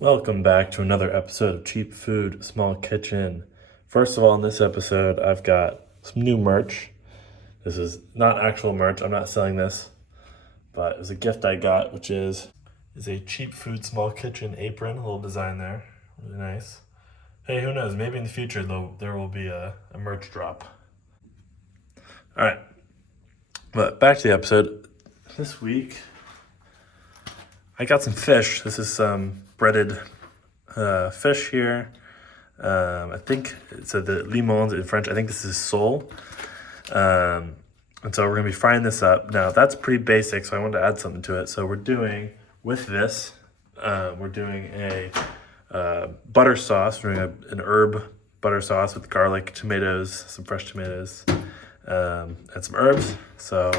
Welcome back to another episode of Cheap Food, Small Kitchen. First of all, in this episode, I've got some new merch. This is not actual merch, I'm not selling this, but it was a gift I got, which is a Cheap Food, Small Kitchen apron, a little design there, really nice. Hey, who knows, maybe in the future though there will be a merch drop. All right, but back to the episode. This week, I got some fish. This is some breaded fish here. I think it said the limons in French. I think this is sole. And so we're gonna be frying this up. Now that's pretty basic, so I wanted to add something to it. So we're doing, with this, we're doing a butter sauce. We're doing an herb butter sauce with garlic, tomatoes, some fresh tomatoes, and some herbs. So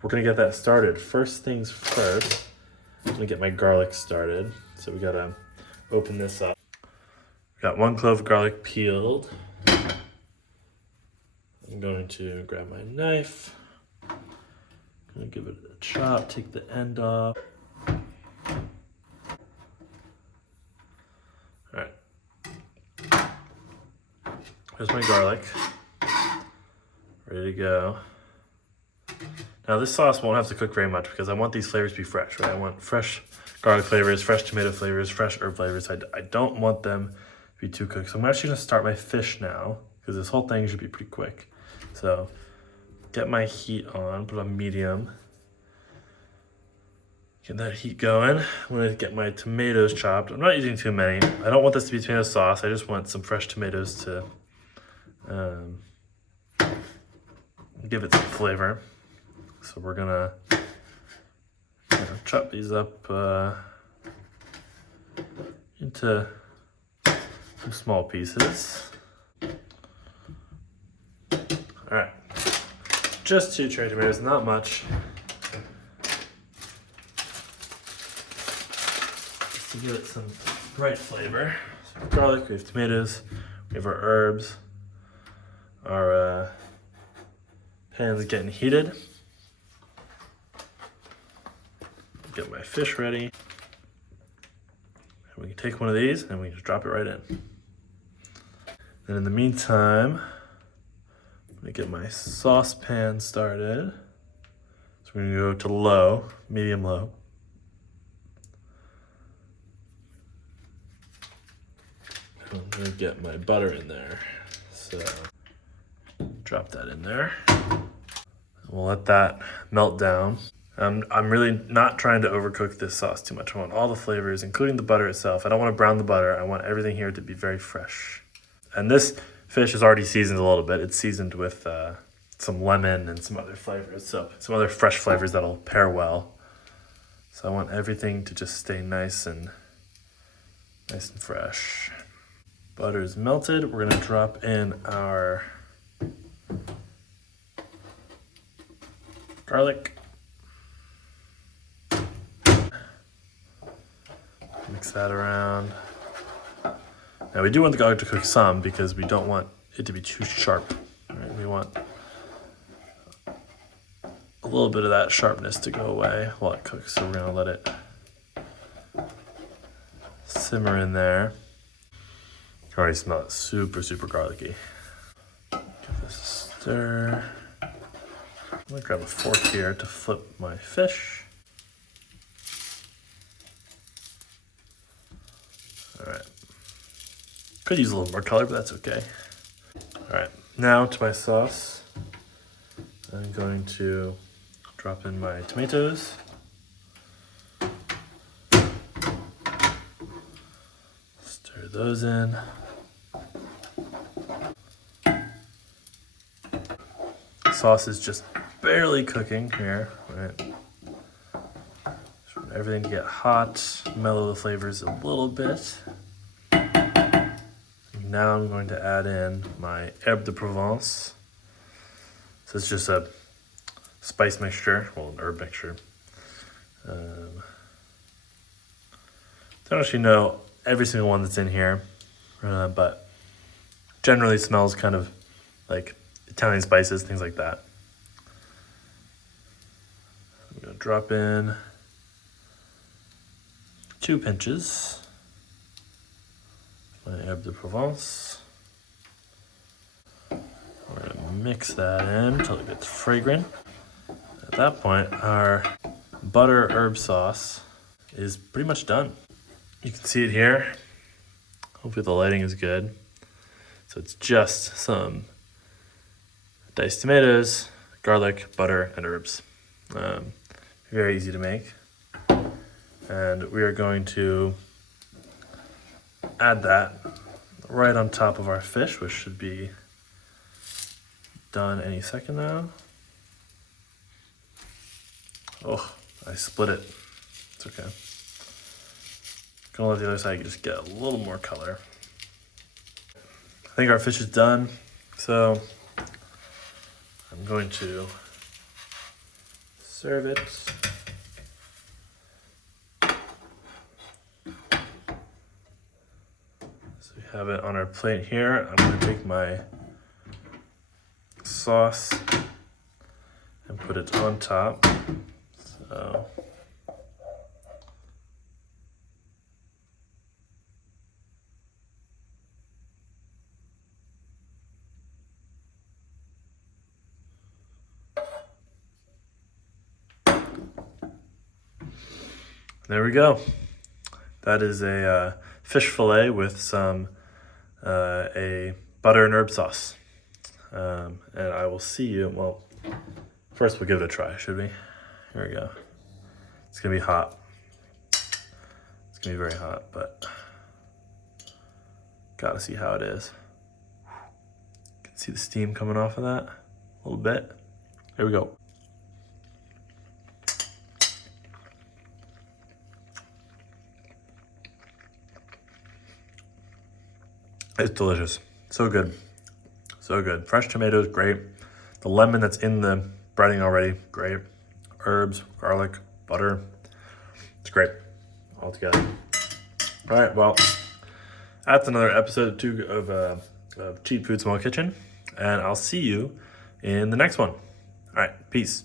we're gonna get that started. First things first, I'm gonna get my garlic started. So we gotta open this up. Got 1 clove of garlic peeled. I'm going to grab my knife. I'm gonna give it a chop, take the end off. All right. Here's my garlic. Ready to go. Now this sauce won't have to cook very much because I want these flavors to be fresh, right? I want fresh garlic flavors, fresh tomato flavors, fresh herb flavors. I don't want them to be too cooked. So I'm actually gonna start my fish now because this whole thing should be pretty quick. So get my heat on, put on medium. Get that heat going. I'm gonna get my tomatoes chopped. I'm not using too many. I don't want this to be tomato sauce. I just want some fresh tomatoes to give it some flavor. So we're gonna chop these up into some small pieces. All right, just 2 cherry tomatoes, not much. Just to give it some bright flavor. So we have garlic, we have tomatoes, we have our herbs. Our pan's getting heated. Get my fish ready. And we can take one of these and we can just drop it right in. And in the meantime, I'm gonna get my saucepan started. So we're gonna go to low, medium low. I'm gonna get my butter in there. So drop that in there. We'll let that melt down. I'm really not trying to overcook this sauce too much. I want all the flavors, including the butter itself. I don't want to brown the butter. I want everything here to be very fresh. And this fish is already seasoned a little bit. It's seasoned with some lemon and some other flavors. So some other fresh flavors that'll pair well. So I want everything to just stay nice and fresh. Butter is melted. We're gonna drop in our garlic. Mix that around. Now we do want the garlic to cook some because we don't want it to be too sharp. Right? We want a little bit of that sharpness to go away while it cooks. So we're gonna let it simmer in there. I already smell it, super, super garlicky. Give this a stir. I'm gonna grab a fork here to flip my fish. All right. Could use a little more color, but that's okay. All right, now to my sauce. I'm going to drop in my tomatoes. Stir those in. Sauce is just barely cooking here, right? Just want everything to get hot, mellow the flavors a little bit. Now I'm going to add in my herbe de Provence. So it's just a spice mixture, well, an herb mixture. Don't actually know every single one that's in here, but generally smells kind of like Italian spices, things like that. I'm gonna drop in 2 pinches. my herbe de Provence. We're gonna mix that in until it gets fragrant. At that point, our butter herb sauce is pretty much done. You can see it here. Hopefully the lighting is good. So it's just some diced tomatoes, garlic, butter, and herbs. Very easy to make. And we are going to add that right on top of our fish, which should be done any second now. Oh, I split it. It's okay. Gonna let the other side just get a little more color. I think our fish is done, so I'm going to serve it. So we have it on our plate here. I'm going to take my sauce and put it on top. So there we go. That is a fish fillet with some a butter and herb sauce. And I will see you. Well, first we'll give it a try, should we? Here we go. It's gonna be hot. It's gonna be very hot, but gotta see how it is. You can see the steam coming off of that a little bit. Here we go. It's delicious. So good. So good. Fresh tomatoes, great. The lemon that's in the breading already, great. Herbs, garlic, butter. It's great all together. All right, well, that's another episode 2 of Cheap Food Small Kitchen, and I'll see you in the next one. All right, peace.